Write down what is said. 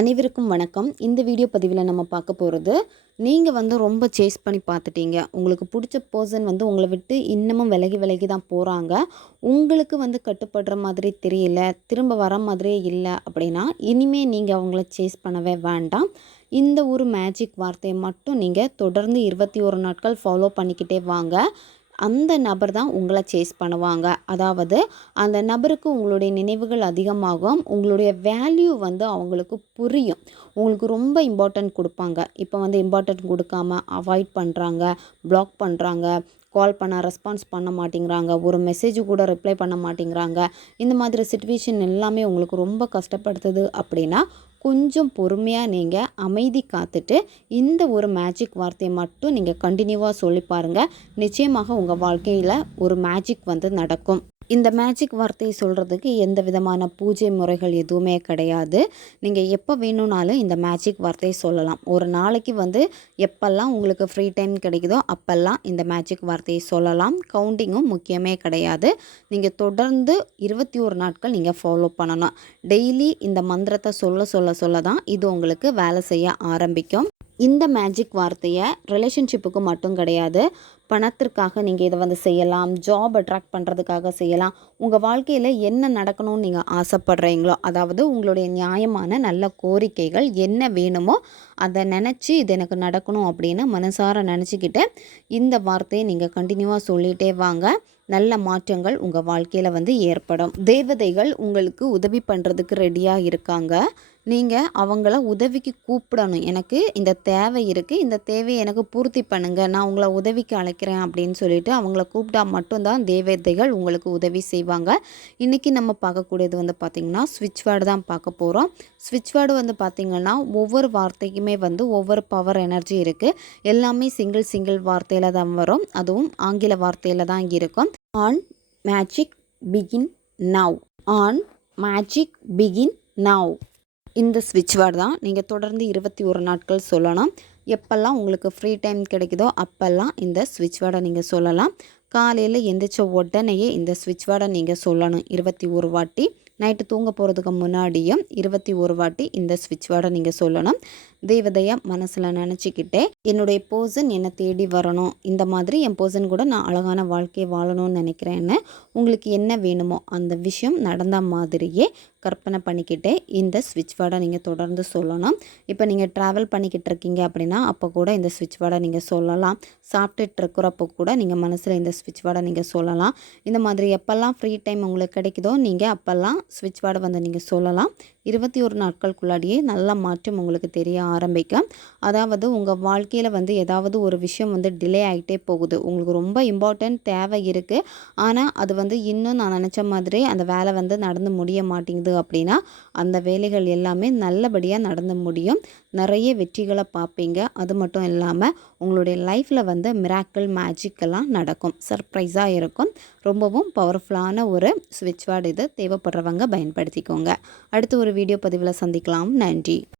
அனைவருக்கும் வணக்கம். இந்த வீடியோ பதிவில் நம்ம பார்க்க போகிறது, நீங்கள் ரொம்ப சேஸ் பண்ணி பார்த்துட்டீங்க. உங்களுக்கு பிடிச்ச பர்சன் உங்களை விட்டு இன்னமும் விலகி விலகி தான் போகிறாங்க. உங்களுக்கு கட்டுப்படுற மாதிரி தெரியல, திரும்ப வர மாதிரியே இல்லை அப்படின்னா, இனிமேல் நீங்கள் அவங்கள சேஸ் பண்ணவே வேண்டாம். இந்த ஒரு மேஜிக் வார்த்தையை மட்டும் நீங்கள் தொடர்ந்து 21 நாட்கள் ஃபாலோ பண்ணிக்கிட்டே வாங்க. அந்த நபர் தான் உங்களை சேஸ் பண்ணுவாங்க. அதாவது அந்த நபருக்கு உங்களுடைய நினைவுகள் அதிகமாகும். உங்களுடைய வேல்யூ அவங்களுக்கு புரியும். உங்களுக்கு ரொம்ப இம்பார்ட்டன்ட் கொடுப்பாங்க. இப்போ இம்பார்ட்டன்ட் கொடுக்காம அவாய்ட் பண்ணுறாங்க, பிளாக் பண்ணுறாங்க, கால் பண்ணால் ரெஸ்பான்ஸ் பண்ண மாட்டேங்கிறாங்க, ஒரு மெசேஜ் கூட ரிப்ளை பண்ண மாட்டேங்கிறாங்க. இந்த மாதிரி சிச்சுவேஷன் எல்லாமே உங்களுக்கு ரொம்ப கஷ்டப்படுத்துது அப்படின்னா, கொஞ்சம் பொறுமையாக நீங்கள் அமைதி காத்துட்டு இந்த ஒரு மேஜிக் வார்த்தையை மட்டும் நீங்கள் கண்டினியூவாக சொல்லி பாருங்கள். நிச்சயமாக உங்கள் வாழ்க்கையில் ஒரு மேஜிக் நடக்கும். இந்த மேஜிக் வார்த்தையை சொல்கிறதுக்கு எந்த விதமான பூஜை முறைகள் எதுவுமே கிடையாது. நீங்கள் எப்போ வேணும்னாலும் இந்த மேஜிக் வார்த்தையை சொல்லலாம். ஒரு நாளைக்கு எப்பெல்லாம் உங்களுக்கு ஃப்ரீ டைம் கிடைக்குதோ அப்போல்லாம் இந்த மேஜிக் வார்த்தையை சொல்லலாம். கவுண்டிங்கும் முக்கியமே கிடையாது. நீங்கள் தொடர்ந்து 21 நாட்கள் நீங்கள் ஃபாலோ பண்ணணும். டெய்லி இந்த மந்திரத்தை சொல்ல தான் இது உங்களுக்கு வேலை செய்ய ஆரம்பிக்கும். இந்த மேஜிக் வார்த்தையை ரிலேஷன்ஷிப்புக்கு மட்டும் கிடையாது, பணத்திற்காக நீங்கள் இதை செய்யலாம், ஜாப் அட்ராக்ட் பண்ணுறதுக்காக செய்யலாம். உங்கள் வாழ்க்கையில் என்ன நடக்கணும்னு நீங்கள் ஆசைப்படுறீங்களோ, அதாவது உங்களுடைய நியாயமான நல்ல கோரிக்கைகள் என்ன வேணுமோ அதை நினச்சி இது எனக்கு நடக்கணும் அப்படின்னு மனசார நினச்சிக்கிட்டு இந்த வார்த்தையை நீங்கள் கண்டினியூவாக சொல்லிகிட்டே வாங்க. நல்ல மாற்றங்கள் உங்கள் வாழ்க்கையில் ஏற்படும். தேவதைகள் உங்களுக்கு உதவி பண்ணுறதுக்கு ரெடியாக இருக்காங்க. நீங்கள் அவங்கள உதவிக்கு கூப்பிடணும். எனக்கு இந்த தேவை இருக்குது, இந்த தேவையை எனக்கு பூர்த்தி பண்ணுங்கள், நான் உங்களை உதவிக்கு அழைக்கிறேன் அப்படின்னு சொல்லிட்டு அவங்கள கூப்பிட்டா மட்டும்தான் தேவதைகள் உங்களுக்கு உதவி செய்வாங்க. இன்றைக்கி நம்ம பார்க்கக்கூடியது பார்த்திங்கன்னா ஸ்விட்ச் வேர்டு தான் பார்க்க போகிறோம். ஸ்விட்ச் வேர்டு பார்த்திங்கன்னா ஒவ்வொரு வார்த்தைக்குமே ஒவ்வொரு பவர் எனர்ஜி இருக்குது. எல்லாமே சிங்கிள் வார்த்தையில் தான் வரும். அதுவும் ஆங்கில வார்த்தையில் தான் இருக்கும். On magic begin now. On magic begin now. இந்த ஸ்விட்ச் வேர்டு தான் நீங்கள் தொடர்ந்து 21 நாட்கள் சொல்லணும். எப்பெல்லாம் உங்களுக்கு ஃப்ரீ டைம் கிடைக்குதோ அப்போல்லாம் இந்த ஸ்விட்ச் வேர்டை நீங்கள் சொல்லலாம். காலையில் எந்திரிச்ச உடனேயே இந்த ஸ்விட்ச் வேர்டை நீங்கள் சொல்லணும் 21 வாட்டி. நைட்டு தூங்க போகிறதுக்கு முன்னாடியும் 21 வாட்டி இந்த ஸ்விட்ச் வேர்டை நீங்கள் சொல்லணும். தேவதையாக மனசில் நினச்சிக்கிட்டே என்னுடைய பர்சன் என்னை தேடி வரணும், இந்த மாதிரி என் பர்சன் கூட நான் அழகான வாழ்க்கையை வாழணும்னு நினைக்கிறேன்னு உங்களுக்கு என்ன வேணுமோ அந்த விஷயம் நடந்த மாதிரியே கற்பனை பண்ணிக்கிட்டே இந்த ஸ்விட்ச் வேர்டை நீங்கள் தொடர்ந்து சொல்லணும். இப்போ நீங்கள் ட்ராவல் பண்ணிக்கிட்டு இருக்கீங்க அப்படின்னா அப்போ கூட இந்த ஸ்விட்ச் வேர்டை நீங்கள் சொல்லலாம். சாப்பிட்டுட்டு இருக்கிறப்போ கூட நீங்கள் மனசில் இந்த ஸ்விட்ச் வேர்டை நீங்கள் சொல்லலாம். இந்த மாதிரி எப்போல்லாம் ஃப்ரீ டைம் உங்களுக்கு கிடைக்குதோ நீங்கள் அப்போல்லாம் ஸ்விட்ச் வேர்டை நீங்கள் சொல்லலாம். 21 நாட்களுக்குள்ளாடியே நல்ல மாற்றம் உங்களுக்கு தெரிய ஆரம்பிக்கும். அதாவது உங்கள் வாழ்க்கையில் ஏதாவது ஒரு விஷயம் டிலே ஆகிட்டே போகுது. உங்களுக்கு ரொம்ப இம்பார்ட்டன்ட் தேவை இருக்குது, ஆனால் அது இன்னும் நான் நினச்ச மாதிரி அந்த வேலை நடந்து முடிய மாட்டேங்குது அப்படின்னா அந்த வேலைகள் எல்லாமே நல்லபடியாக நடந்து முடியும். நிறைய வெற்றிகளை பார்ப்பீங்க. அது மட்டும் இல்லாமல் உங்களுடைய லைஃப்பில் மிராக்கிள் மேஜிக்கெல்லாம் நடக்கும். சர்ப்ரைஸாக இருக்கும். ரொம்பவும் பவர்ஃபுல்லான ஒரு ஸ்விட்ச் வேர்டு இது. தேவைப்படுறவங்க பயன்படுத்திக்கோங்க. அடுத்து ஒரு வீடியோ பதிவில் சந்திக்கலாம். நன்றி.